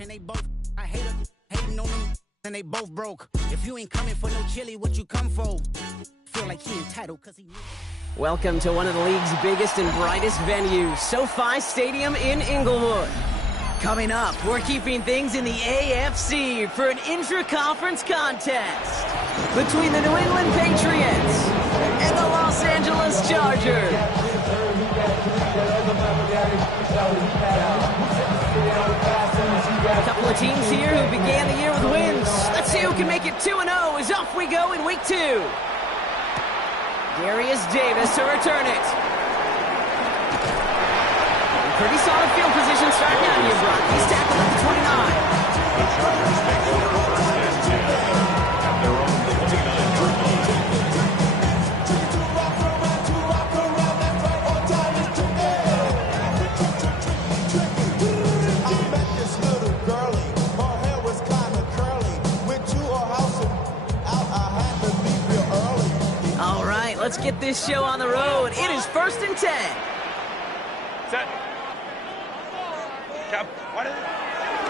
And they both, I hate them, hating on them, and they both broke. If you ain't coming for no chili, what you come for? Feel like he entitled because he knew. Welcome to one of the league's biggest and brightest venues, SoFi Stadium in Inglewood. Coming up, we're keeping things in the AFC for an intra-conference contest between the New England Patriots and the Los Angeles Chargers. A couple of teams here who began the year with wins. Let's see who can make it 2-0 as off we go in week 2. Darius Davis to return it. Pretty solid field position starting out here, Brock. He's tackled at the 29. The Chargers take over first and 10 at their own 29-yard line. I met this little girlie. Her hair was kind of curly. Went to her house and out. I had to leave real early. All right, let's get this show on the road. It is 1st and 10. Set.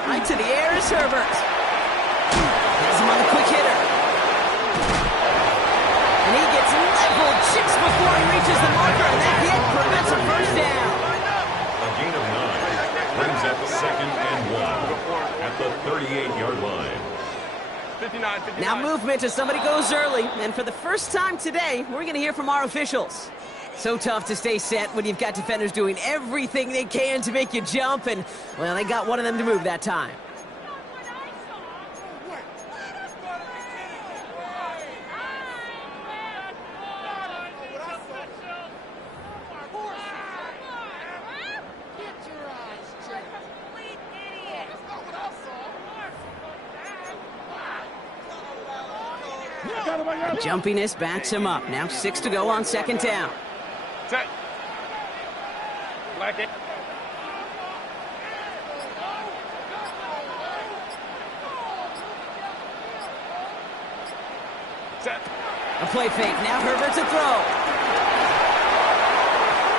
Right to the air is Herbert. Has him on a quick hitter. And he gets leveled just before he reaches the marker, and that hit prevents a first down. A gain of 9 brings up 2nd and 1 at the 38-yard line. 59. Now movement as somebody goes early, and for the first time today, we're going to hear from our officials. So tough to stay set when you've got defenders doing everything they can to make you jump, and, well, they got one of them to move that time. Jumpiness backs him up. Now 6 to go on 2nd down. Set. Black it. Set. A play fake. Now Herbert to throw.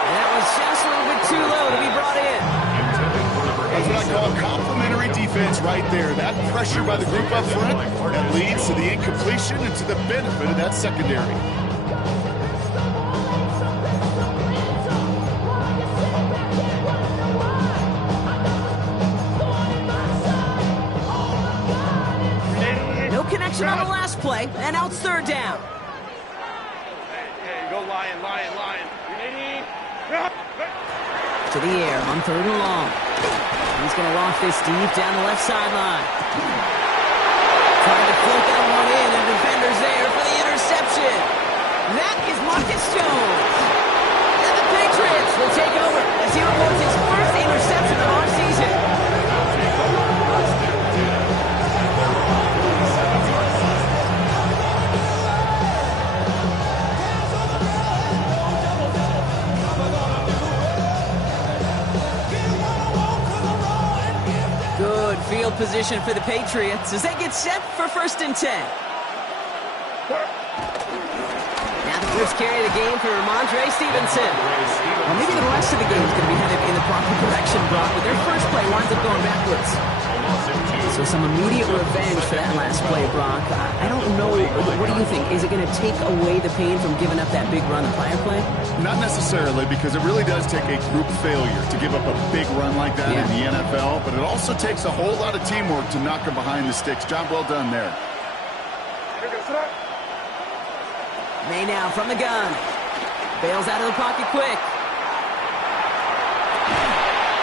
And that was just a little bit too low to be brought in. That's what I call complimentary defense right there. That pressure by the group up front that leads to the incompletion and to the benefit of that secondary. No connection on the last play, and now it's 3rd down. Hey, go lion. To the air on 3rd and long. He's going to launch this deep down the left sideline. Trying to float that one in, and defenders there for the interception. That is Marcus Jones. And the Patriots will take over as he reports his first interception of our season. Good field position for the Patriots as they get set for 1st and 10. Now the first carry of the game for Ramondre Stevenson. Well, maybe the rest of the game is going to be headed in the proper direction, Brock, but their first play winds up going backwards. So some immediate revenge for that last play, Brock. I don't know. What do you think? Is it going to take away the pain from giving up that big run the prior play? Not necessarily, because it really does take a group failure to give up a big run like that in the NFL, but it also takes a whole lot of teamwork to knock them behind the sticks. Job well done there. May now from the gun. Bails out of the pocket quick.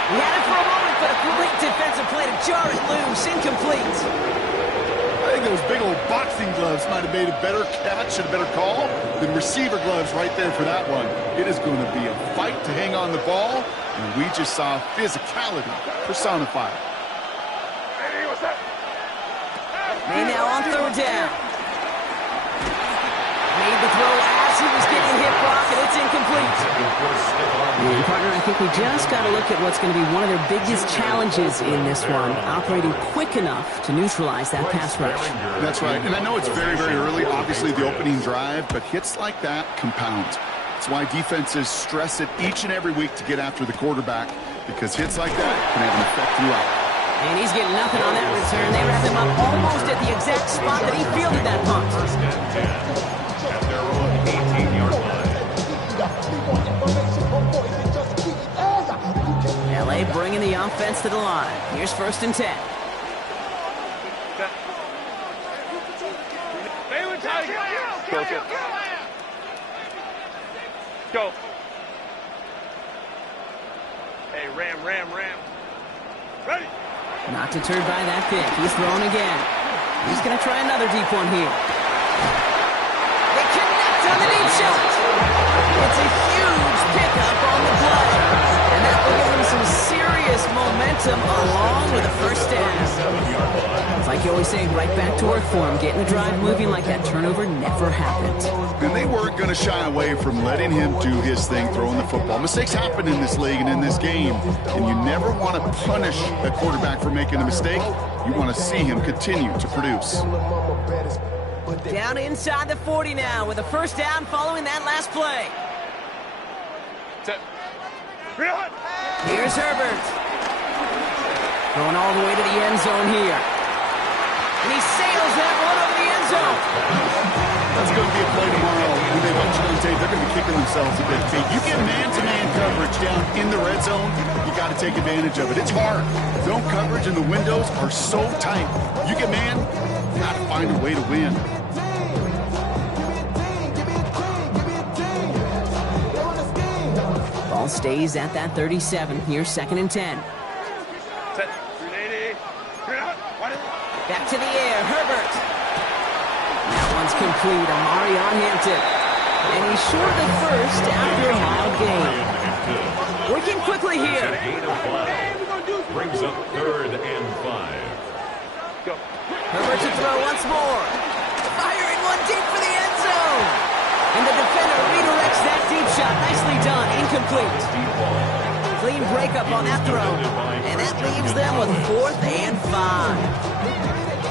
He had it for a moment, but a great defensive play to jar it loose. Incomplete. I think those big old boxing gloves might have made a better catch and a better call than receiver gloves right there for that one. It is going to be a fight to hang on the ball, and we just saw physicality personified. May now on 3rd down. Made the throw as he was getting hit, Brock, and it's incomplete. And partner, I think we just got to look at what's going to be one of their biggest challenges in this one, operating quick enough to neutralize that pass rush. That's right, and I know it's very, very early, obviously the opening drive, but hits like that compound. That's why defenses stress it each and every week to get after the quarterback, because hits like that can have an effect throughout. And he's getting nothing on that return. They wrap him up almost at the exact spot that he fielded that punt. First and 10 at their own 18-yard line. LA bringing the offense to the line. Here's first and 10. Go. Go. Hey, Ram. Ready. Not deterred by that pick. He's throwing again. He's going to try another deep one here. They connect on the deep shot. It's a huge pickup on the play. And that will give them some serious momentum along with a first down. It's like you always say, right back to work for him. Getting the drive moving like that turnover never happened. And they weren't going to shy away from letting him do his thing, throwing the football. Mistakes happen in this league and in this game. And you never want to punish a quarterback for making a mistake. You want to see him continue to produce. Down inside the 40 now with a first down following that last play. Set. Here's Herbert. Going all the way to the end zone here. And he sails that one over the end zone. That's going to be a play tomorrow. When they watch it on tape, they're going to be kicking themselves a bit. Hey, you get man-to-man coverage down in the red zone, you got to take advantage of it. It's hard. Zone coverage and the windows are so tight. You get man, you got to find a way to win. Ball stays at that 37. Here's second and 10. Set. 380. Back to the air, Herbert. That one's complete. Amari on Hampton. And he's short of the first after a mild gain. Working quickly here. A gain of 5. Brings up third and 5. Go. Herbert to throw once more. Firing one deep for the end zone. And the defender redirects that deep shot. Nicely done. Incomplete. Clean breakup on that throw. And that leaves them with 4th and 5.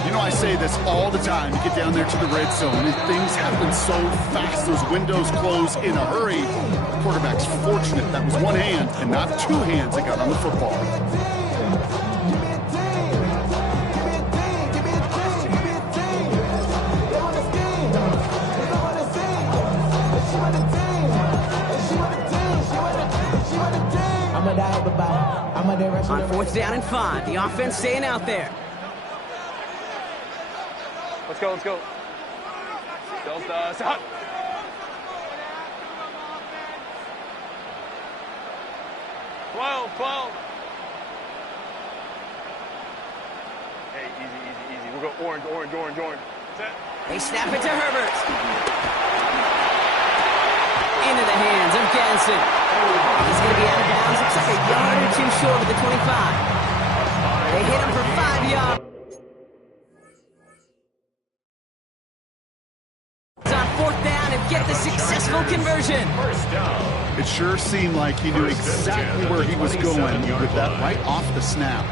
You know, I say this all the time. You get down there to the red zone, and things happen so fast. Those windows close in a hurry. The quarterback's fortunate that was one hand and not two hands that got on the football. On 4th down and 5, the offense staying out there. Let's go. Delta, set. Well. Hey, easy. We'll go orange. Set. They snap it to Herbert. Into the hands of Ganson. He's going to be out of bounds. Looks like a yard or two short of the 25. They hit him for 5 yards. On 4th down and get the successful conversion. First down. It sure seemed like he knew exactly where he was going with that right off the snap.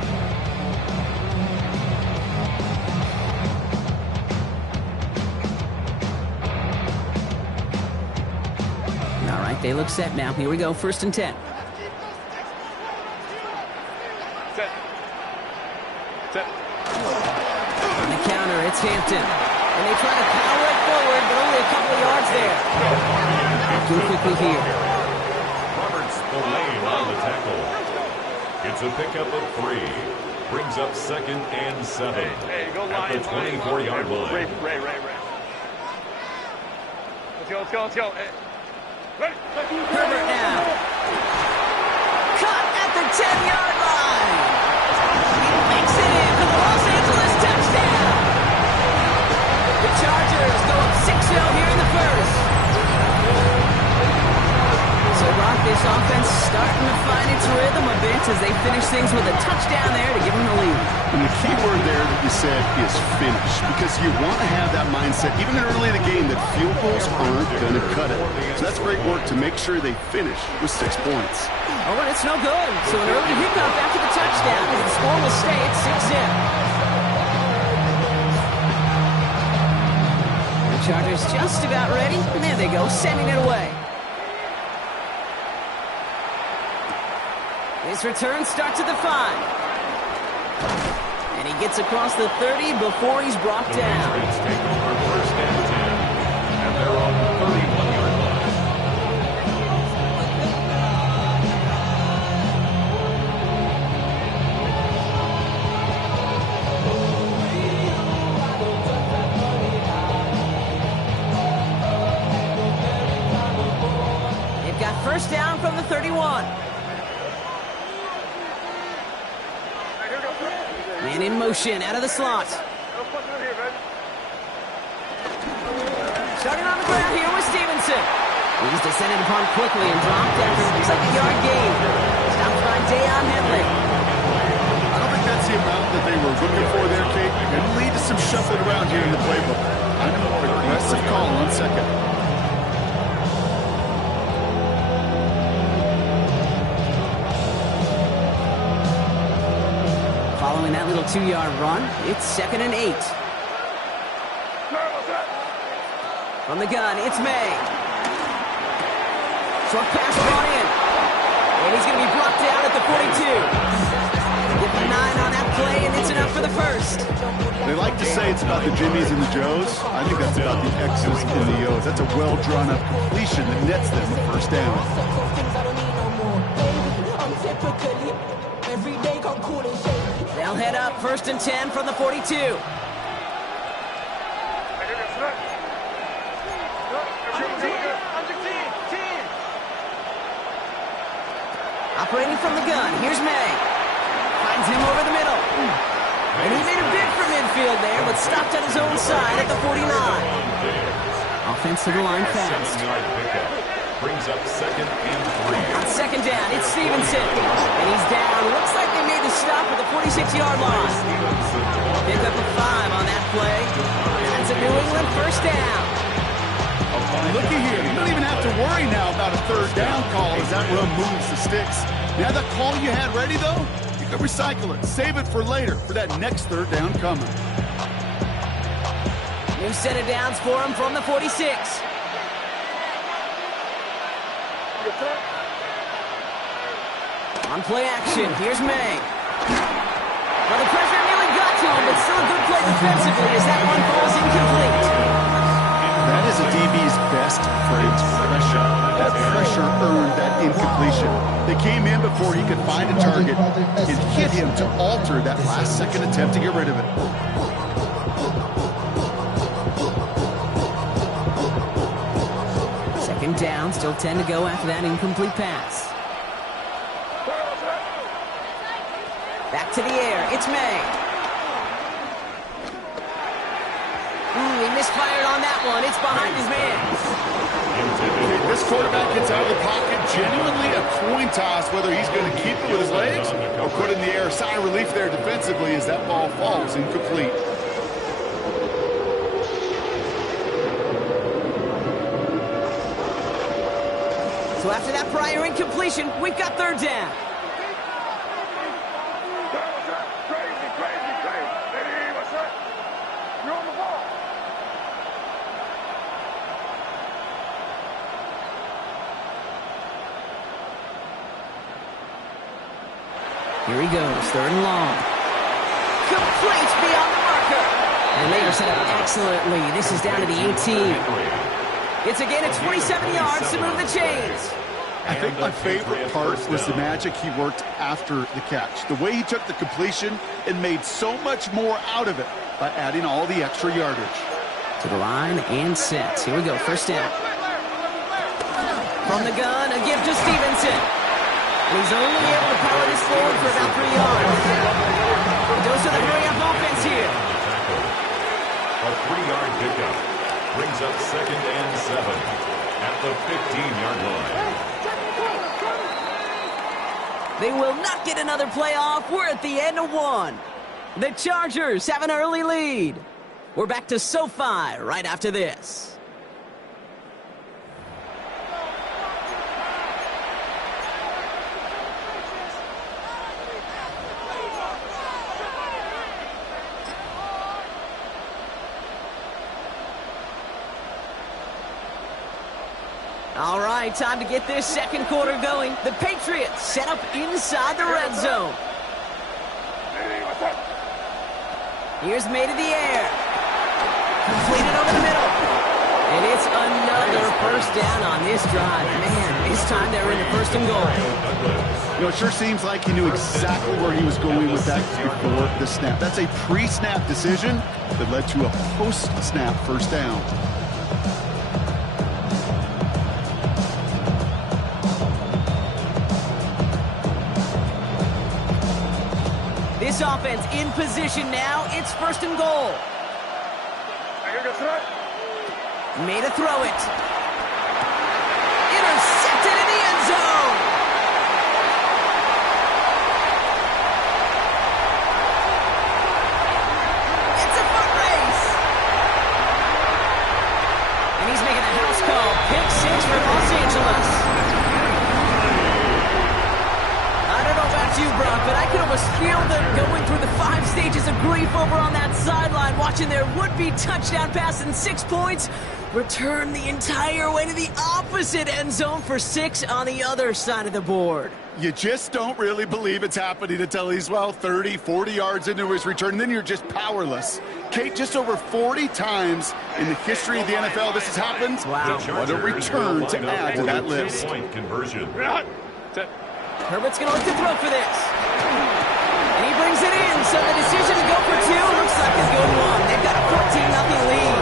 All right, they look set now. Here we go, 1st and 10. Set. On the counter, it's Hampton. And they try to power it forward, but only a couple of yards there. Acting quickly here. Roberts Spillane on the tackle. It's a pickup of 3. Brings up 2nd and 7 Hey, go at the 24-yard line. Ray. Let's go. Hey. Ready. Herbert now. Cut at the 10-yard line. He makes it in for the Los Angeles touchdown. The Chargers go up 6-0 here in the first. So, Brock, this offense starting to find its rhythm a bit as they finish things with a touchdown there to give them the lead. And the key word there that you said is finish, because you want to have that mindset, even early in the game, that field goals aren't going to cut it. So that's great work to make sure they finish with 6 points. Oh, and it's no good. So an early hiccup after the touchdown as the score will stay at 6-0. The Chargers just about ready, and there they go, sending it away. His return starts at the 5. And he gets across the 30 before he's brought The down. Patriots take over first and 10. And they're on the 31-yard line. They've got first down from the 31. Man in motion, out of the slot. Starting on the ground here with Stevenson. He's descended upon quickly and dropped after looks like a yard gain. Stopped by Deion Henley. I don't think that's the amount that they were looking for there, Kate. It'll lead to some shuffling around here in the playbook. I'm a more aggressive call on second. Following that little 2-yard run, it's 2nd and 8. From the gun, it's May. Short pass brought in. And he's going to be brought down at the 42. Get the 9 on that play, and it's enough for the first. They like to say it's about the Jimmies and the Joes. I think that's about the X's and the O's. That's a well-drawn-up completion that nets them a first down. They'll head up 1st and 10 from the 42. Operating from the gun, here's May. Finds him over the middle. And he made a bid for midfield there, but stopped at his own side at the 49. Offense to the line fast. 7-yard pickup. Brings up 2nd and 3. On 2nd down, it's Stevenson. And he's down. Looks like they made the stop at the 46-yard line. Pick up a 5 on that play. That's a New England first down. Looky here. You don't even have to worry now about a third down call as that run moves the sticks. Now that call you had ready, though, you can recycle it. Save it for later for that next third down coming. New set of downs for him from the 46. On play action, here's May. Well, the pressure nearly got to him, but still a good play defensively as that one falls incomplete. That is a DB's best phrase, pressure. That pressure earned that incompletion. They came in before he could find a target and hit him to alter that last-second attempt to get rid of it. Second down, still 10 to go after that incomplete pass. Back to the air, it's May. He misfired on that one. It's behind his man. This quarterback gets out of the pocket, genuinely a coin toss whether he's going to keep it with his legs or put it in the air. Sigh of relief there defensively as that ball falls incomplete. So after that prior incompletion, we've got third down. You're on the ball. Here he goes, 3rd and long. Complete beyond the marker. And they are set up excellently. This is down to the 18. It's again at 27 yards to move the chains. I think my favorite part was the magic he worked after the catch. The way he took the completion and made so much more out of it by adding all the extra yardage. To the line and set. Here we go, first down. From the gun, a gift to Stevenson. And he's only able to power this forward for about 3 yards. Goes to the hurry-up offense here. A 3-yard pickup. Brings up 2nd and 7 at the 15-yard line. They will not get another play off. We're at the end of one. The Chargers have an early lead. We're back to SoFi right after this. All right, time to get this second quarter going. The Patriots set up inside the red zone. Here's made in the air. Completed over the middle. And it's another first down on this drive. Man, this time they're in the first and goal. You know, it sure seems like he knew exactly where he was going with that before the snap. That's a pre-snap decision that led to a post-snap first down. This offense in position now. It's first and goal. Made a throw it. Intercepted in the end zone. It's a foot race. And he's making a house call. Pick 6 for Los Angeles. I don't know about you, Brock, but I could almost feel them going through the 5 stages of grief over on that sideline, watching their would-be touchdown pass in 6 points return the entire way to the opposite end zone for 6 on the other side of the board. You just don't really believe it's happening until he's, well, 30, 40 yards into his return. Then you're just powerless. Kate, just over 40 times in the history of the NFL this has happened. Wow. What a return to add to that list. Point conversion. Herbert's going to look to throw for this. And he brings it in, so the decision to go for 2 looks like a good one. They've got a 14-0 lead.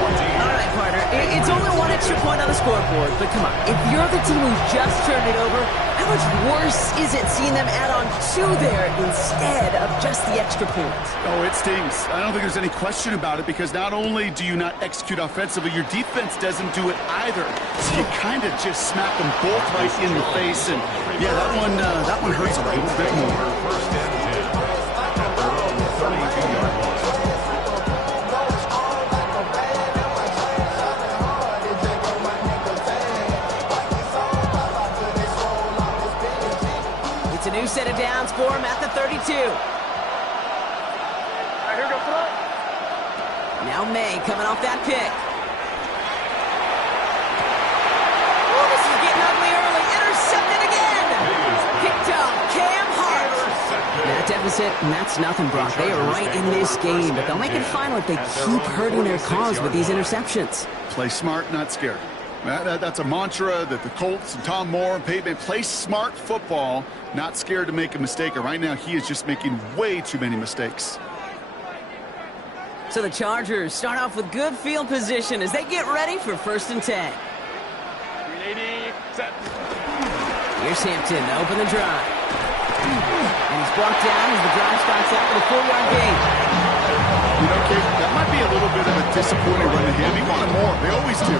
All right, partner, it's only 1 extra point on the scoreboard, but come on, if you're the team who just turned it over, how much worse is it seeing them add on 2 there instead of just the extra point? Oh, it stings. I don't think there's any question about it, because not only do you not execute offensively, your defense doesn't do it either. So you kind of just smack them both right in the face, and yeah, that one hurts a little bit more. First and 10 at their own 32-yard line. It's a new set of downs for him at the 32. Now May coming off that pick. Oh, this is getting ugly early. Intercepted again. Picked up Cam Hart. That deficit, and that's nothing, Brock. They are right in this game, but they'll make it final if they keep hurting their cause with these interceptions. Play smart, not scared. That's a mantra that the Colts and Tom Moore and Peyton play smart football, not scared to make a mistake. And right now, he is just making way too many mistakes. So the Chargers start off with good field position as they get ready for first and 10. 380, set. Here's Hampton to open the drive. And he's brought down as the drive starts out with a 4-yard gain. You know, Kate, that might be a little bit of a disappointing run ahead. He wanted more. They always do.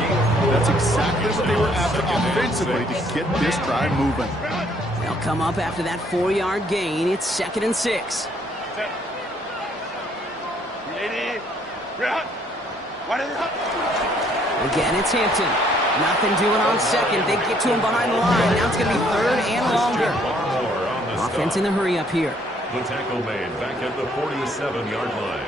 That's exactly what they were after offensively to get this drive moving. They'll come up after that 4-yard gain. It's 2nd and 6. Set. 380, Again, it's Hampton. Nothing doing on second. They get to him behind the line. Now it's going to be 3rd and longer. Offense in the hurry up here. The tackle made back at the 47-yard line.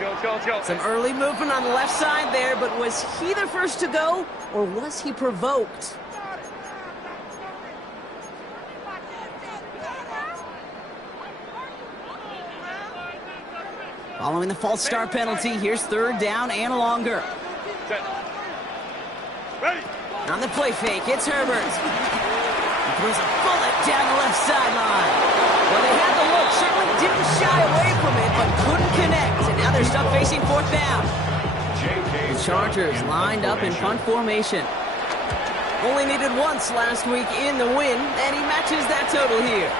Let's go. Some early movement on the left side there, but was he the first to go, or was he provoked? Following the false start penalty, here's 3rd down and longer. Set. Ready. On the play fake, it's Herbert. He throws a bullet down the left sideline. Well, they had the look, certainly didn't shy away from it, but couldn't connect. And now they're stuck facing 4th down. The Chargers lined up in punt formation. Only needed once last week in the win, and he matches that total here.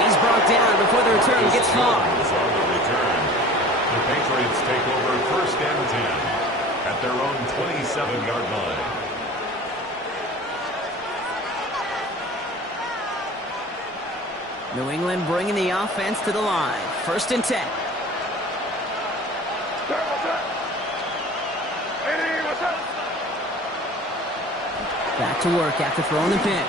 He's brought down before the return gets far. On the return, the Patriots take over 1st and 10 at their own 27-yard line. New England bringing the offense to the line. 1st and 10. Back to work after throwing the pick.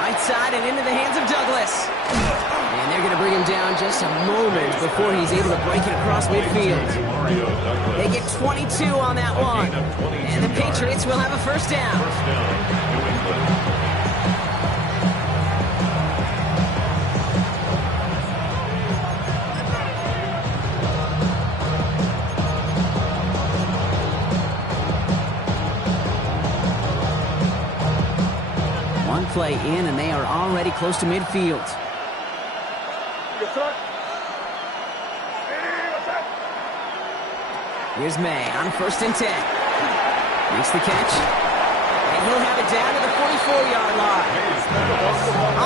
Right side and into the hands of Douglas. And they're going to bring him down just a moment before he's able to break it across midfield. They get 22 on that one. And the Patriots will have a 1st down. New England. play in, and they are already close to midfield. Here's May on 1st and 10. Makes the catch. And he'll have it down to the 44-yard line.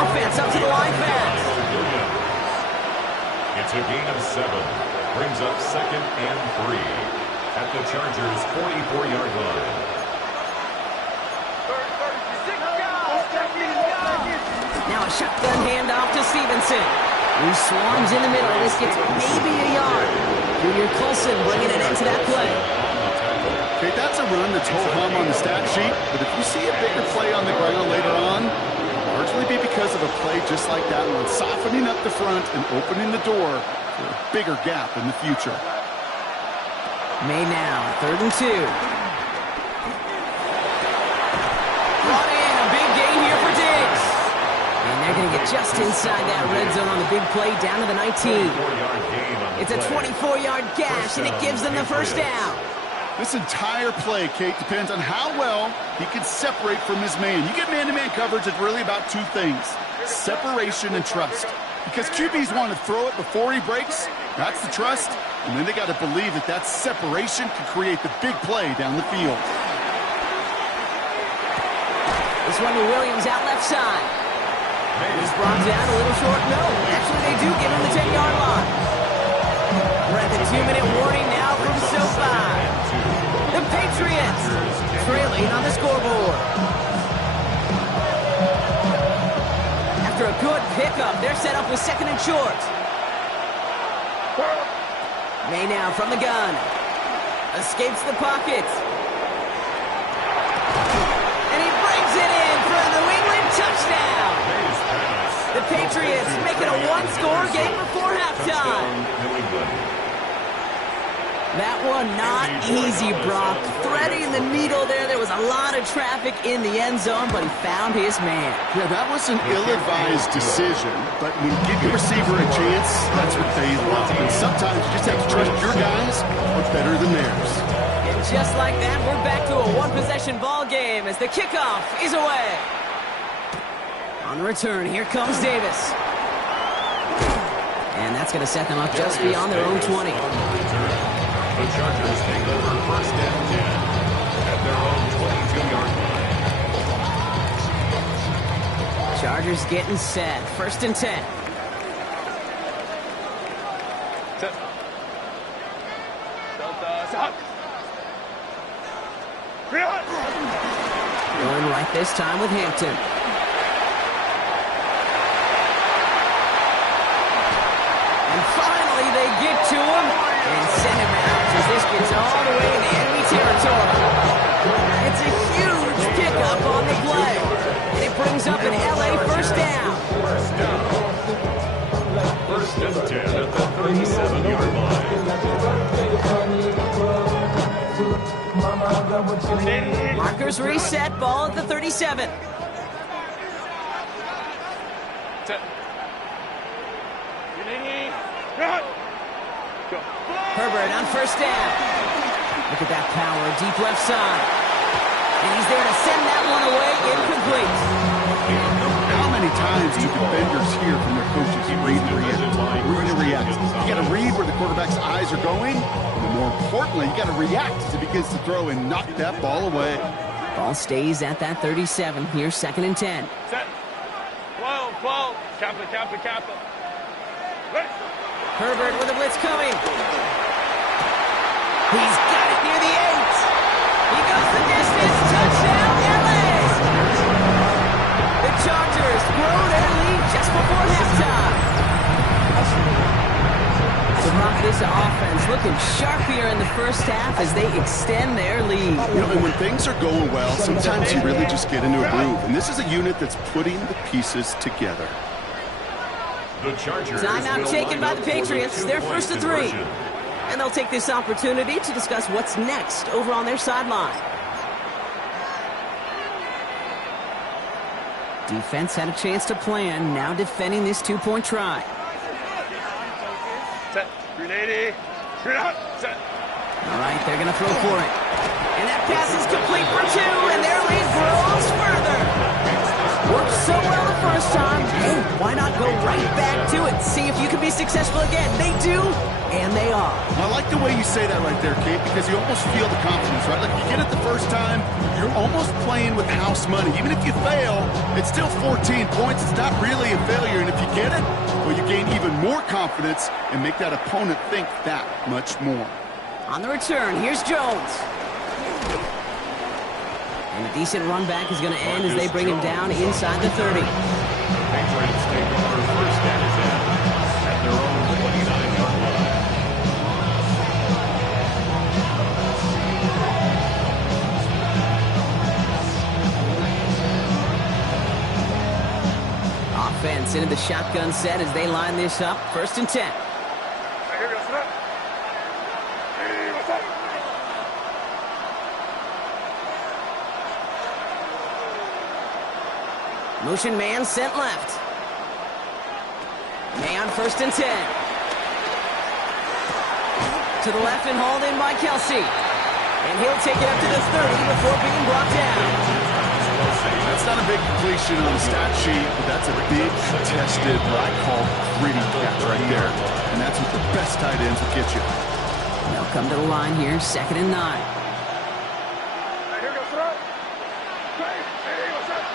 Offense up to the line fast. It's a gain of 7. Brings up 2nd and 3 at the Chargers' 44-yard line. Now a shotgun handoff to Stevenson. He swarms in the middle. This gets maybe a yard. Junior Colson bringing it into that play. Okay, that's a run that's ho-hum on the stat sheet, but if you see a bigger play on the ground later on, it'll largely be because of a play just like that one, softening up the front and opening the door for a bigger gap in the future. May now, 3rd and 2. Brought in, a big gain here for Diggs. And they're going to get just inside that red zone on the big play down to the 19. It's a 24-yard gash, and it gives them the first down. This entire play, Kate, depends on how well he can separate from his man. You get man-to-man coverage, it's really about two things, separation and trust. Because QBs want to throw it before he breaks, that's the trust, and then they got to believe that that separation can create the big play down the field. This one to Williams out left side. He's brought down a little short. No, actually they do give him the 10-yard line. We're at the 2-minute warning now from SoFi. The Patriots trailing on the scoreboard. After a good pickup, they're set up with 2nd and short. May now from the gun. Escapes the pocket. And he brings it in for a New England touchdown. The Patriots make it a one-score game before halftime. That one not easy, Brock. Threading the needle there. There was a lot of traffic in the end zone, but he found his man. Yeah, that was an ill-advised decision, but when you give your receiver a chance, that's what they love. And sometimes you just have to trust your guys are better than theirs. And just like that, we're back to a one-possession ball game as the kickoff is away. On the return, here comes Davis. And that's going to set them up just beyond their own 20. The Chargers take over 1st and 10 at their own 22-yard line. Chargers getting set. 1st and 10. Set. Delta, set. Going right this time with Hampton. And finally they get to him and send him out as this gets all the way into enemy territory. It's a huge pickup on the play. And it brings up an LA first down. 1st and 10 at the 37-yard line. Markers reset, ball at the 37. Set. Herbert on 1st down. Look at that power, deep left side. And he's there to send that one away, incomplete. How many times do defenders hear from their coaches, read and react? You got to read where the quarterback's eyes are going, and more importantly, you got to react as it begins to throw and knock that ball away. Ball stays at that 37. Here's 2nd and 10. Set. 12. Kappa. Ready. Herbert with a blitz coming. He's got it near the 8. He goes the distance. Touchdown, LA! The Chargers grow their lead just before halftime. So Brock, this offense looking sharp here in the first half as they extend their lead. You know, and when things are going well, sometimes you really just get into a groove. And this is a unit that's putting the pieces together. The Chargers Timeout taken by the Patriots. They're 1st and 3. And they'll take this opportunity to discuss what's next over on their sideline. Defense had a chance to plan, now defending this 2-point try. Set. 380. Set. All right, they're going to throw for it. And that pass is complete for 2, and their lead grows further. Works so well the first time. Hey, why not go right back to it? See if you can be successful again. They do, and they are. I like the way you say that right there, Kate, because you almost feel the confidence, right? Like, you get it the first time, you're almost playing with house money. Even if you fail, it's still 14 points. It's not really a failure. And if you get it, well, you gain even more confidence and make that opponent think that much more. On the return, here's Jones. And a decent run back is going to end as they bring him down inside the 30. Patriots take over first and 10 at their own 29-yard line. Offense into the shotgun set as they line this up. First and 10. Right here, go, sit up. Hey, what's up? Motion man sent left. May on first and 10. To the left and hauled in by Kelsey. And he'll take it up to the 30 before being brought down. That's not a big completion on the stat sheet, but that's a big contested, what I call gritty catch right there. And that's what the best tight ends will get you. They'll come to the line here, 2nd and 9. Right here, go, sit up. Hey, what's up?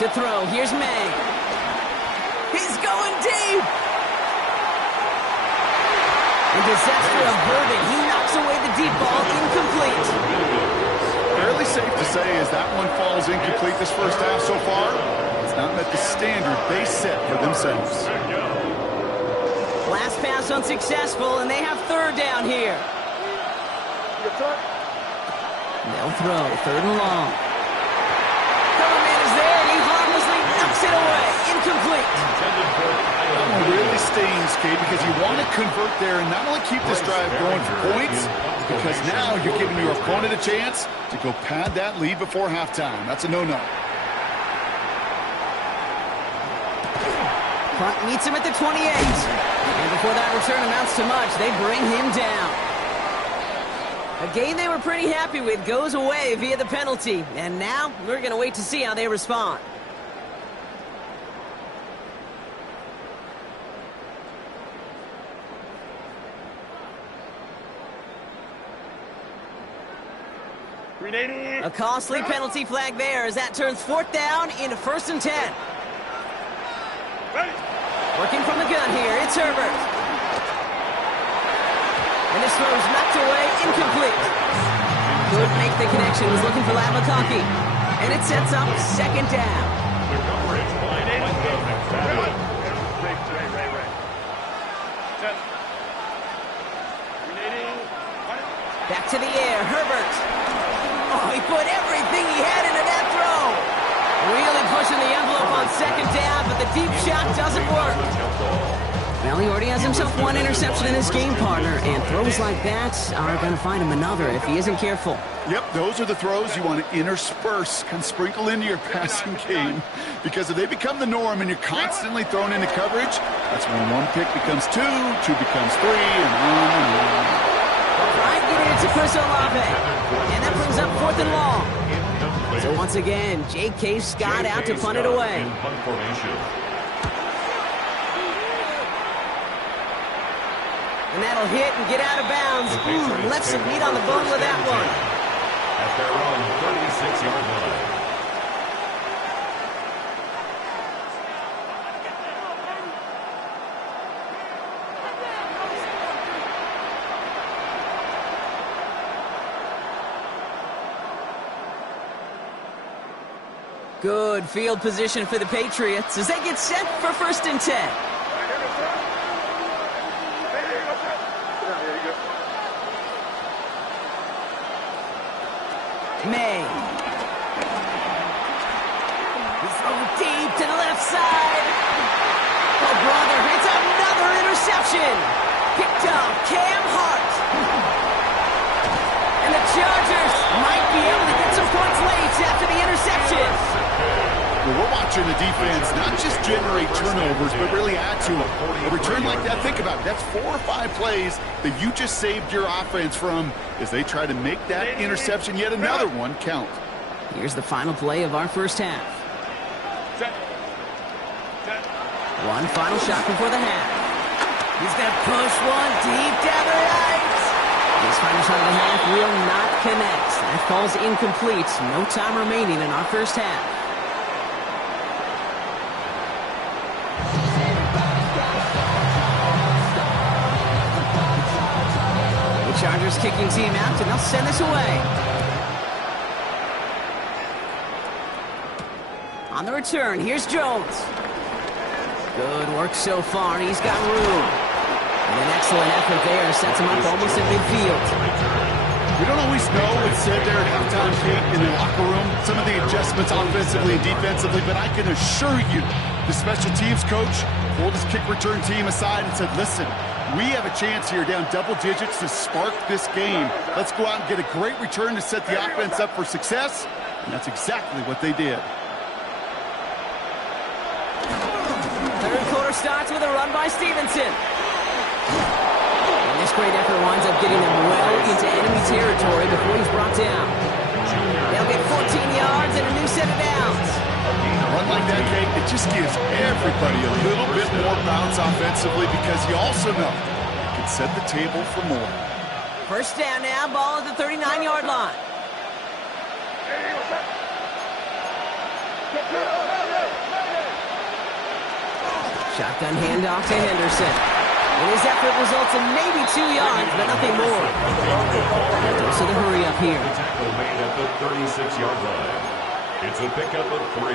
To throw, here's May. He's going deep! And disaster averted. He knocks away the deep ball, incomplete. Fairly safe to say as that one falls incomplete this first half so far, it's not met the standard they set for themselves. Last pass unsuccessful, and they have 3rd down here. They'll throw, 3rd and long. Cover man is there, and he harmlessly knocks it away. Incomplete. That one really stings, Kate, because you want to convert there and not only keep this drive going for points, because now you're giving your opponent a chance to go pad that lead before halftime. That's a no-no. Punt meets him at the 28. And before that return amounts to much, they bring him down. A game they were pretty happy with goes away via the penalty. And now we're going to wait to see how they respond. A costly penalty flag there as that turns 4th down into 1st and 10. Working from the gun here, it's Herbert. And this throw is knocked away, incomplete. Could make the connection, was looking for Ladd McConkey. And it sets up 2nd down. The coverage by Wyndham McFadden. Back to the air, Herbert. Oh, he put everything he had into that throw. Really pushing the envelope on 2nd down, but the deep shot doesn't work. Well, he already has himself 1 interception in his game, partner, and throws like that are going to find him another if he isn't careful. Yep, those are the throws you want to intersperse, kind of sprinkle into your passing game, because if they become the norm and you're constantly thrown into coverage, that's when 1 pick becomes 2, 2 becomes 3, and on. Trying to get it to Chris Olave, and that brings up 4th and long. So once again, J.K. Scott out to punt it away. In punt formation. And that'll hit and get out of bounds. Left some meat on the bone with that one. At their own 36-yard line. Good field position for the Patriots as they get set for 1st and 10. May. He's thrown deep to the left side. Oh, brother, it's another interception. Picked up Cam Hart. And the Chargers might be able to get some points late after the interception. Well, we're watching the defense not just generate turnovers, but really add to them. A return like that, think about it. That's 4 or 5 plays that you just saved your offense from as they try to make that interception, yet another one, count. Here's the final play of our first half. One final shot before the half. He's going to push one deep down the right. This final shot of the half will not connect. That falls incomplete. No time remaining in our first half. The Chargers kicking team out, and they'll send this away. On the return, here's Jones. Good work so far. He's got room. And an excellent effort there sets him up almost at midfield. We don't always know what's said there at halftime, Kate, in the locker room. Some of the adjustments offensively and defensively, but I can assure you the special teams coach pulled his kick return team aside and said, listen, we have a chance here down double digits to spark this game. Let's go out and get a great return to set the offense up for success. And that's exactly what they did. Third quarter starts with a run by Stevenson. And this great effort winds up getting them well into enemy territory before he's brought down. They'll get 14 yards and a new set of downs. A run like that, Kate, it just gives everybody a little bit more bounce offensively because you also know it can set the table for more. First down now, ball at the 39-yard line. Shotgun handoff to Henderson. And his effort results in maybe 2 yards, but nothing more. So the hurry up here. Tackle made at the 36-yard line. It's a pickup of 3.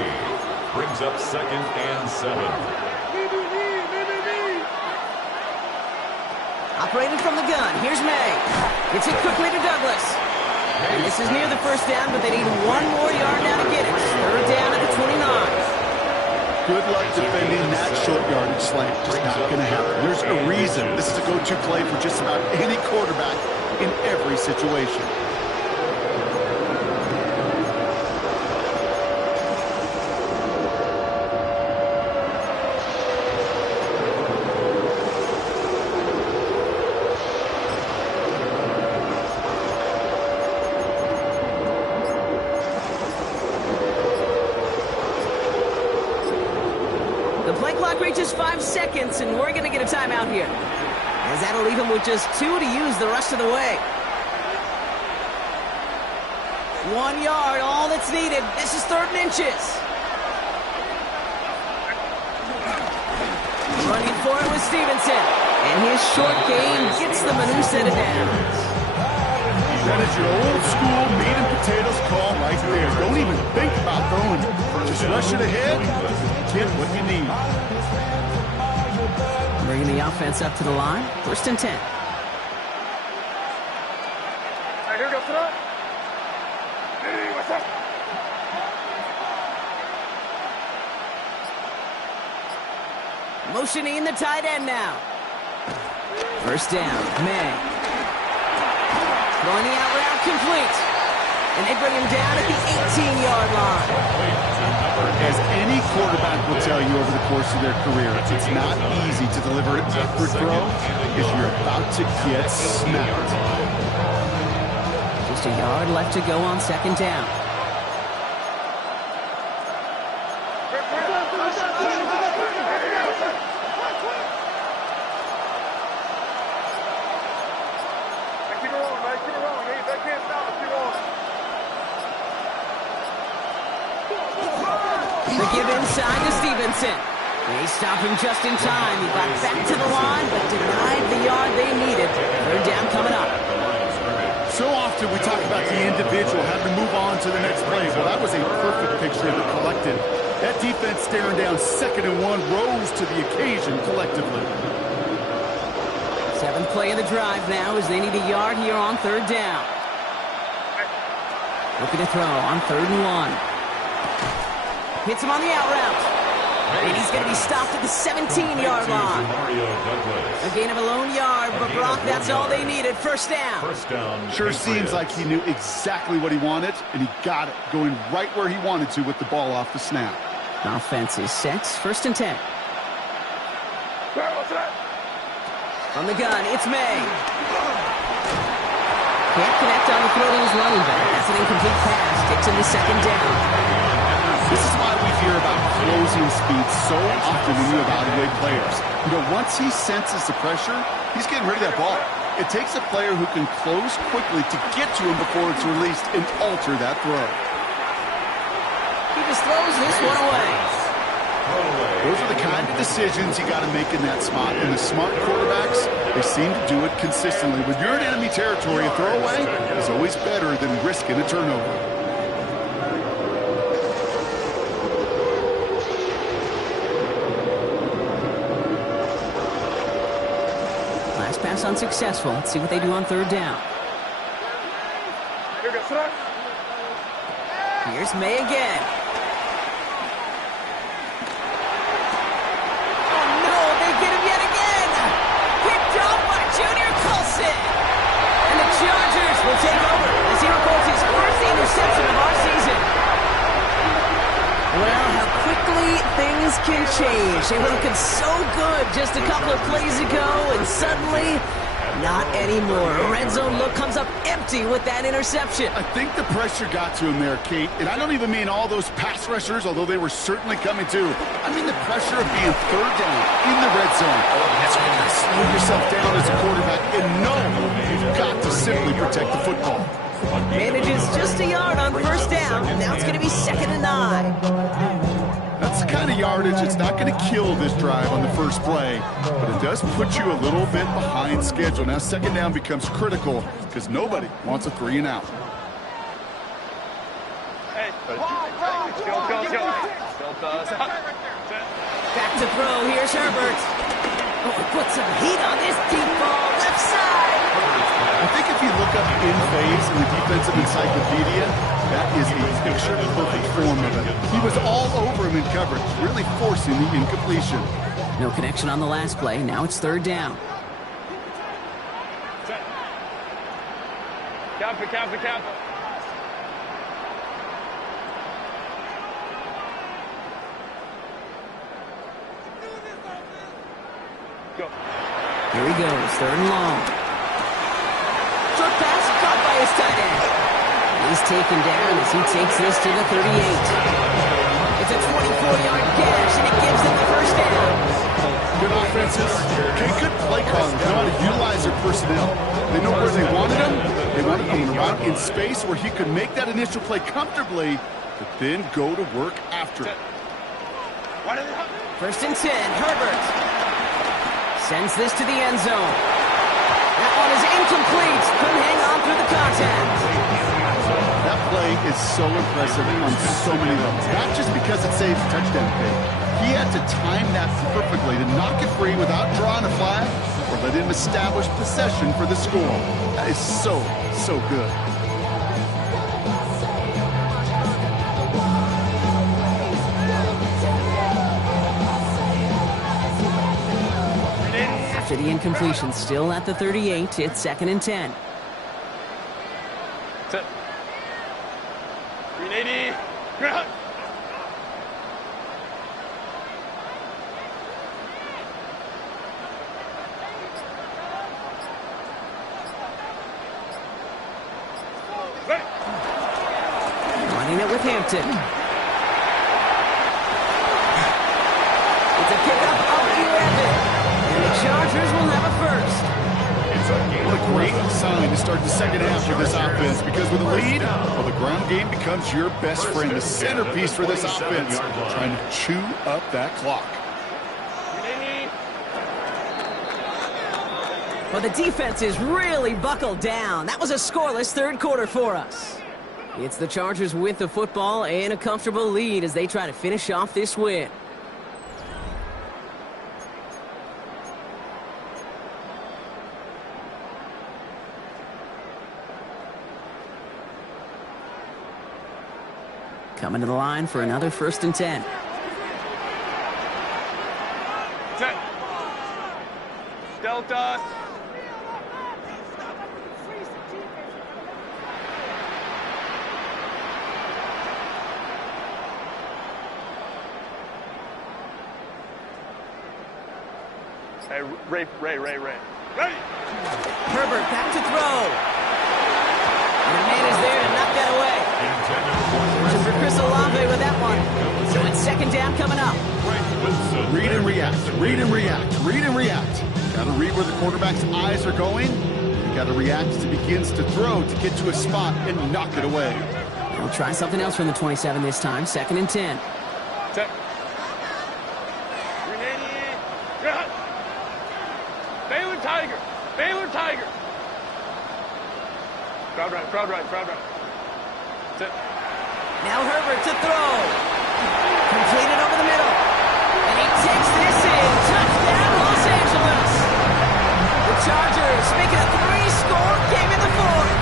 Brings up 2nd and 7. Operating from the gun, here's May. Gets it quickly to Douglas. And this is near the first down, but they need 1 more yard now to get it. Third down at the 29. Good luck defending that short yardage slant. Just not going to happen. There's a reason this is a go-to play for just about any quarterback in every situation. Reaches 5 seconds, and we're going to get a timeout here, as that'll leave him with just 2 to use the rest of the way. 1 yard, all that's needed. This is 3rd and inches. Running for it with Stevenson, and his short game gets them a new set of downs. That is your old school meat and potatoes call right there. Don't even think about throwing it. Just rush it ahead, get what you need. Bringing the offense up to the line. 1st and 10. Hey, here goes front. Hey, what's up? Motioning the tight end now. First down, May. Throwing the out route complete. And they bring him down at the 18-yard line. As any quarterback will tell you over the course of their career, it's not easy to deliver an upward throw if you're about to get smacked. Just a yard left to go on 2nd down. Keep it rolling, man. Keep it rolling. Hey, they can't stop us. Keep rolling. The give inside to Stevenson. They stopped him just in time. He got back to the line, but denied the yard they needed. 3rd down coming up. So often we talk about the individual having to move on to the next play. Well, that was a perfect picture of the collective. That defense staring down 2nd and 1 rose to the occasion collectively. 7th play of the drive now as they need a yard here on 3rd down. Looking to throw on 3rd and 1. Hits him on the out route. And he's going to be stopped at the 17-yard line. A gain of a lone yard, but Brock, that's all they needed. First down. Sure seems like he knew exactly what he wanted, and he got it, going right where he wanted to with the ball off the snap. Offense is set. 1st and 10. On the gun, it's May. Can't connect on the throw to his running back. That's an incomplete pass. Takes in the 2nd down. This is why we hear about closing speed so often when you evaluate players. You know, once he senses the pressure, he's getting rid of that ball. It takes a player who can close quickly to get to him before it's released and alter that throw. He just throws this one away. Those are the kind of decisions you got to make in that spot. And the smart quarterbacks, they seem to do it consistently. When you're in enemy territory, a throwaway is always better than risking a turnover. Last pass unsuccessful. Let's see what they do on 3rd down. Here's May again. Oh no, they get him yet again. Picked off by Junior Colson. And the Chargers will take over as he records his 1st interception of our season. Well, how quickly things can change. They were looking so good just a couple of plays ago, and suddenly, not anymore. A red zone look comes up empty with that interception. I think the pressure got to him there, Kate. And I don't even mean all those pass rushers, although they were certainly coming too. I mean the pressure of being 3rd down in the red zone. That's when you got to slow yourself down as a quarterback and know you've got to simply protect the football. Manages just a yard on 1st down. Now it's going to be 2nd and 9. That's the kind of yardage that's not going to kill this drive on the first play, but it does put you a little bit behind schedule. Now 2nd down becomes critical because nobody wants a 3 and out. Back to throw. Here's Herbert. Oh, put some heat on this deep ball. Left side. I think if you look up in phase in the defensive encyclopedia, that is a picture-perfect form of it. He was all over him in coverage, really forcing the incompletion. No connection on the last play. Now it's 3rd down. Camp. Go. Here he goes. 3rd and long. Short pass caught by his tight end. He's taken down as he takes this to the 38. It's a 24-yard gash, and it gives them the 1st down. Good offenses. Okay, good play callers. They know how to utilize their personnel. They know where they wanted him. They wanted him around in space where he could make that initial play comfortably, but then go to work after it. 1st and 10. Herbert sends this to the end zone. That one is incomplete. Couldn't hang on through the contact. That play is so impressive on so many levels. Not just because it saves a touchdown pick. He had to time that perfectly to knock it free without drawing a flag or let him establish possession for the score. That is so good. After the incompletion, still at the 38, it's 2nd and 10. 380. Ground. Running it with Hampton. It's a pickup of 11. And the Chargers will have a 1st. What a great sign to start the 2nd half of this offense, because with a lead, well, the ground game becomes your best friend, the centerpiece for this offense, trying to chew up that clock. Well, the defense is really buckled down. That was a scoreless 3rd quarter for us. It's the Chargers with the football and a comfortable lead as they try to finish off this win. Coming to the line for another 1st and 10. Set. Delta. Hey, Ray. Ready? Herbert back to throw. And the man is there to knock that away. Just for Chris Olave with that one. So it's second down coming up. Read and react, read and react, read and react. Got to read where the quarterback's eyes are going. You got to react as he begins to throw to get to a spot and knock it away. We'll try something else from the 27 this time. 2nd and 10. Set. 380. Cut. Baylor Tiger. Crowd right. Set. Now Herbert to throw. Completed over the middle. And he takes this in. Touchdown, Los Angeles. The Chargers making a 3-score game in the 4th.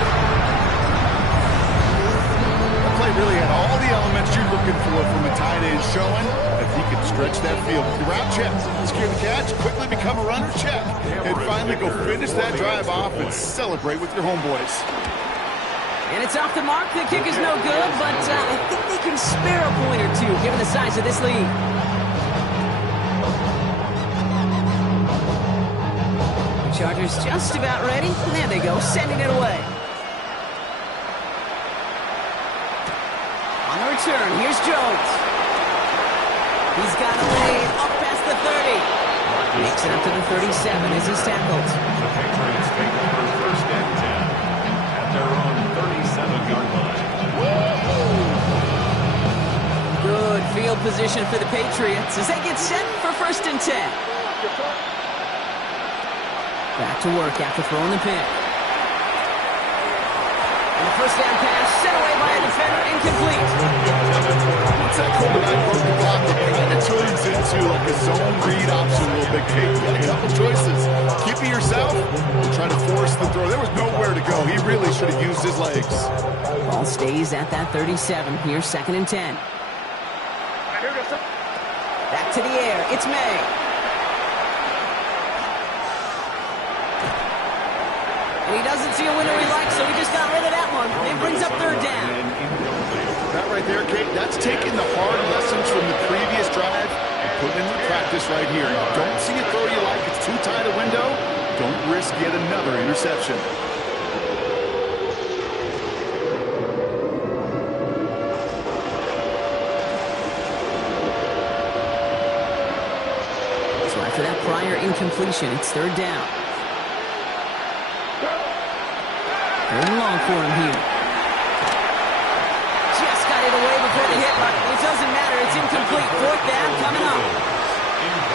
The play really had all the elements you're looking for from a tight end, showing that he could stretch that field. The route check, secure the catch, quickly become a runner check, and finally go finish that drive off and celebrate with your homeboys. And it's off the mark. The kick is no good, but I think they can spare a point or two given the size of this lead. The Chargers just about ready. There they go, sending it away. On the return, here's Jones. He's got a lead up past the 30. Makes it up to the 37 as he's tackled. The Patriots take over 1st and 10 at their own 37-yard line. Good field position for the Patriots as they get set for 1st and 10. Back to work after throwing the pick. And the 1st down pass sent away by a defender, incomplete. Once that quarterback broke the block, it kind of turns into like a zone read option a little bit. Hey, you got a couple choices. Keep it yourself or try to force the throw. There was nowhere to go. He really should have used his legs. Ball stays at that 37. Here's 2nd and 10. Back to the air. It's May. And he doesn't see a window he likes, so he just got rid of that one. It brings up 3rd down. That right there, Kate, that's taking the hard lessons from the previous drive and putting into practice right here. You don't see a throw you like, it's too tight a window, don't risk yet another interception. So after that prior incompletion, it's 3rd down. 3rd and long for him here. Just got it away before the hit, but it doesn't matter. It's incomplete. 4th down coming up.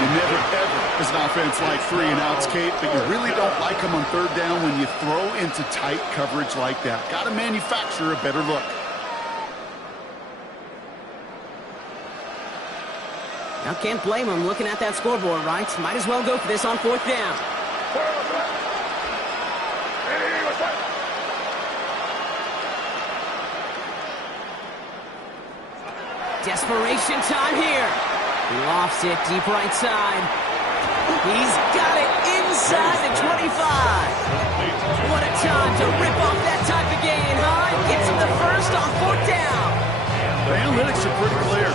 You never, ever, as an offense, like 3 and outs, Kate, but you really don't like them on 3rd down when you throw into tight coverage like that. Got to manufacture a better look. Now, can't blame him looking at that scoreboard, right? Might as well go for this on 4th down. Desperation time here. Lofts it deep right side. He's got it inside the 25. What a time to rip off that type of gain, huh? Gets him the 1st on 4th down. The analytics are pretty clear.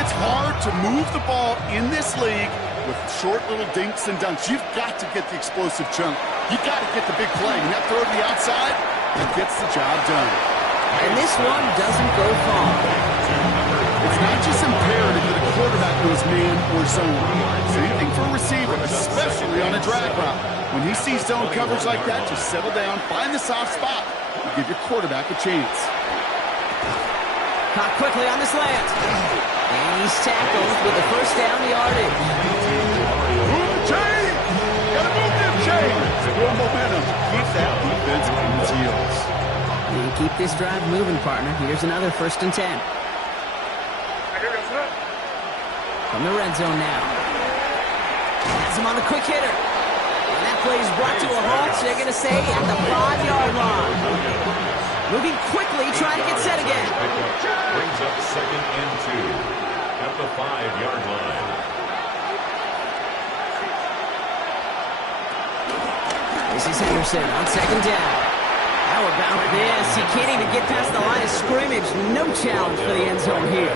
It's hard to move the ball in this league with short little dinks and dunks. You've got to get the explosive chunk. You've got to get the big play. And that throw to the outside, that gets the job done. And this one doesn't go far. It's not just imperative that a quarterback knows man or zone. Same thing for a receiver, especially on a drag route. When he sees zone coverage like that, just settle down, find the soft spot, and give your quarterback a chance. Caught quickly on the slant. And he's tackled with the 1st down yardage. Move the chain! Gotta move them chains! Real momentum. Keep that defense on its heels. And keep this drive moving, partner. Here's another 1st and 10. From the red zone now. Has him on the quick hitter. And that play is brought to a halt, so they're going to say at the 5-yard line. Moving quickly, trying to get set again. Brings up 2nd and 2 at the 5-yard line. This is Henderson on 2nd down. How about this? He can't even get past the line of scrimmage. No challenge for the end zone here.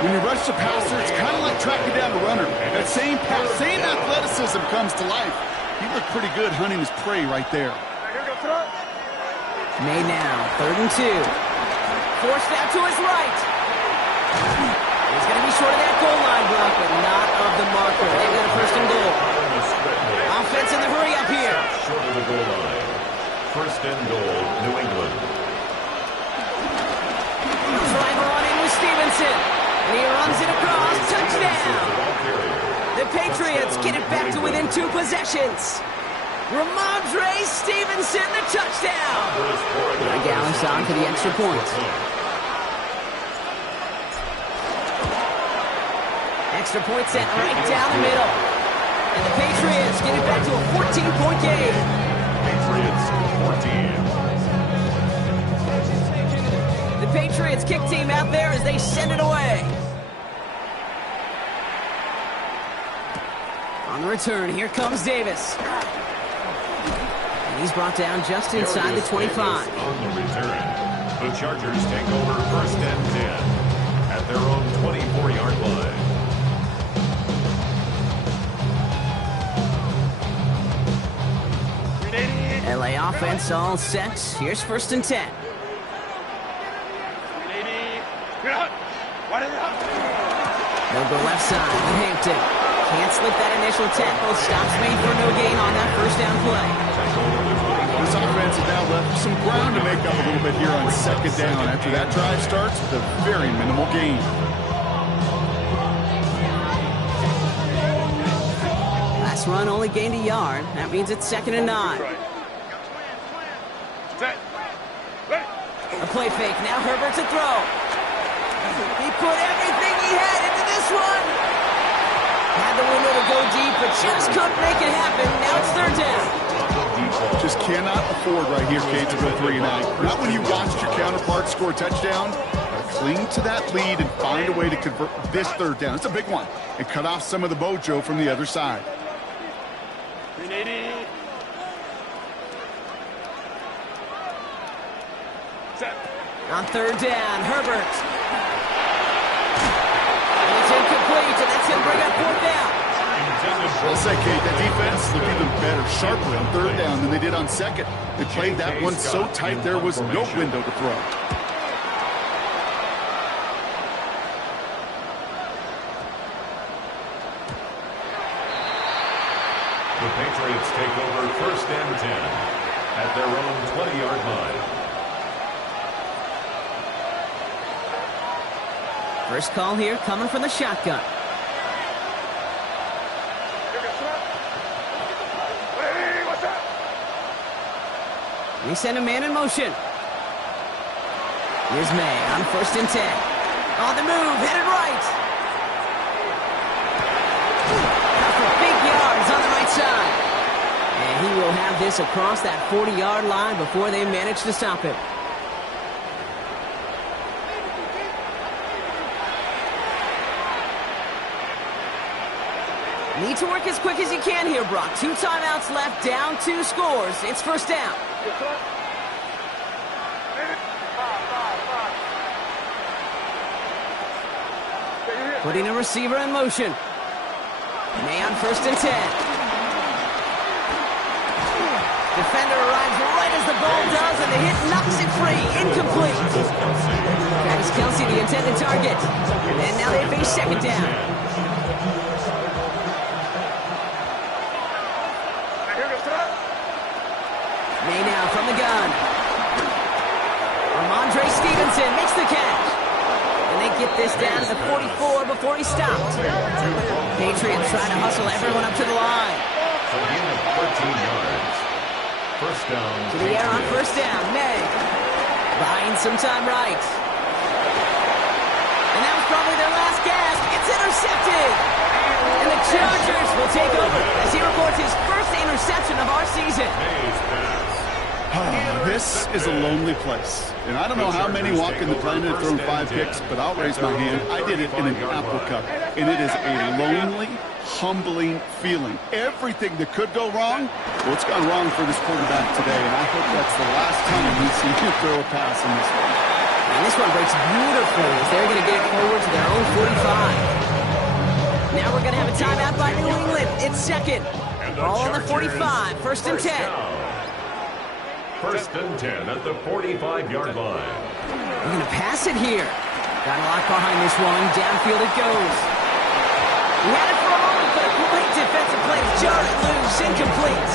When you rush the passer, it's kind of like tracking down a runner. That same pass, same athleticism comes to life. He looked pretty good hunting his prey right there. May now, 3rd and 2. Forced out to his right. He's going to be short of that goal line block, but not of the marker. They've got a 1st and goal. Offense in the hurry up here. Short of the goal line. 1st and goal, New England. Trying to run in with Stevenson. And he runs it across. Touchdown. The Patriots get it back to within 2 possessions. Ramondre Stevenson, the touchdown. Gallis on for the extra point. Extra point set right down the middle. And the Patriots get it back to a 14-point game. Patriots 14. The Patriots kick team out there as they send it away. On the return, here comes Davis. And he's brought down just inside the 25. On the return, the Chargers take over 1st and 10 at their own 24-yard line. LA offense all set. Here's 1st and 10. They'll go left side with Hampton. Can't slip that initial tackle. Stops made for no gain on that 1st down play. This offense has now left some ground to make up a little bit here on 2nd down after that drive starts with a very minimal gain. Last run only gained a yard. That means it's 2nd and 9. A play fake. Now Herbert to throw. He put everything he had into this one. Had the window to go deep, but just couldn't make it happen. Now it's 3rd down. Just cannot afford right here, Kate, to go 3 and out. Not when you watched your counterpart score a touchdown. Cling to that lead and find a way to convert this 3rd down. It's a big one. And cut off some of the mojo from the other side. 380. Set. On 3rd down, Herbert. And it's incomplete, and that's going to bring up 4th down. I'll say, Kate, that defense looked even better, sharper on 3rd down than they did on 2nd. They played that one so tight there was no window to throw. The Patriots take over 1st and 10 at their own 20-yard line. First call here coming from the shotgun. Hey, what's up? We send a man in motion. Here's May on 1st and 10. On the move, headed right. Out for big yards on the right side. And he will have this across that 40-yard line before they manage to stop him. Need to work as quick as you can here, Brock. 2 timeouts left, down 2 scores. It's 1st down. Putting a receiver in motion. May on 1st and 10. Defender arrives right as the ball does, and the hit knocks it free. Incomplete. Travis Kelce, the intended target. And now they face 2nd down. May now from the gun. Ramondre Stevenson makes the catch. And they get this down to the 44 before he stopped. Patriots trying to hustle everyone up to the line. So gain of 13 yards. 1st down. To the air on 1st down. May buying some time right. And that was probably their last gasp. It's intercepted. And the Chargers will take over as he reports his first interception of our season. May's pass. This is a lonely place. And I don't know how many walk in the planet have thrown 5 picks, but I'll raise my hand. I did it in an Apple Cup. And it is a lonely, humbling feeling. Everything that could go wrong, well, it's gone wrong for this quarterback today. And I hope that's the last time we see him throw a pass in this one. And this one breaks beautifully as they're going to get it forward to their own 45. Now we're going to have a timeout by New England. It's second. Ball on the 45, first and 10. First and 10 at the 45-yard line. They're going to pass it here. Got a lot behind this one. Downfield it goes. He had it for a moment, but a great defensive play. Jarrett loose, incomplete.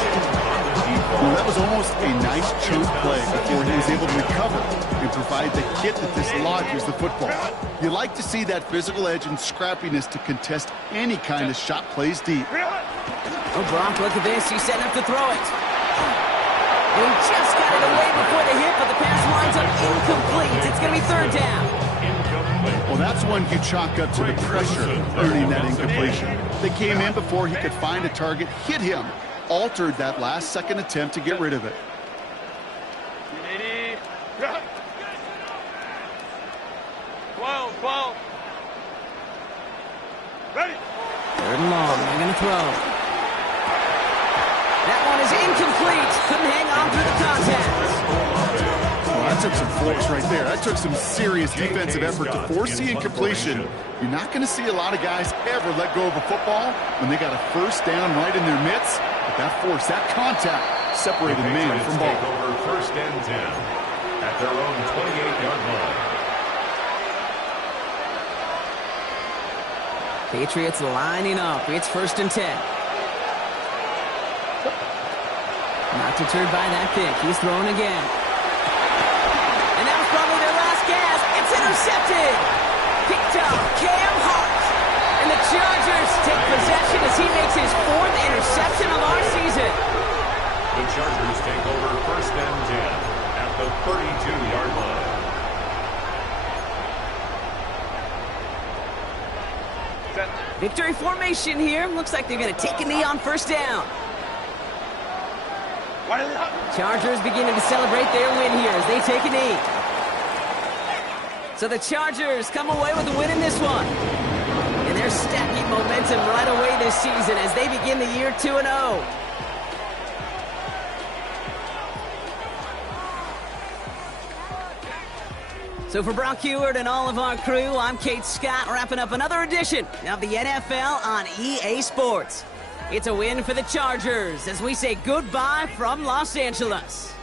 Well, that was almost a nice chunk play before he was able to recover and provide the hit that dislodges the football. You like to see that physical edge and scrappiness to contest any kind of shot plays deep. Oh, Brock, look at this. He's setting up to throw it. And he just got it away before the hit, but the pass winds up incomplete. It's going to be third down. Well, that's one you chalk up to the pressure earning that incompletion. They came in before he could find a target, hit him, altered that last-second attempt to get rid of it. 12. Ready. Third and long. They're going to throw. That one is incomplete. Couldn't hang on through the contact. Well, that took some force right there. That took some serious defensive effort to force the incompletion. You're not going to see a lot of guys ever let go of a football when they got a first down right in their midst. But that force, that contact, separated man from ball. Take over first and 10 at their own 28-yard line. Patriots lining up. It's first and 10. Not deterred by that pick. He's throwing again. And that was probably their last gasp. It's intercepted. Picked up Cam Hart. And the Chargers take possession as he makes his fourth interception of our season. The Chargers take over first and 10 at the 32-yard line. Victory formation here. Looks like they're going to take a knee on first down. Chargers beginning to celebrate their win here as they take a knee. So the Chargers come away with a win in this one. And they're stacking momentum right away this season as they begin the year 2-0. So for Brock Huard and all of our crew, I'm Kate Scott, wrapping up another edition of the NFL on EA Sports. It's a win for the Chargers as we say goodbye from Los Angeles.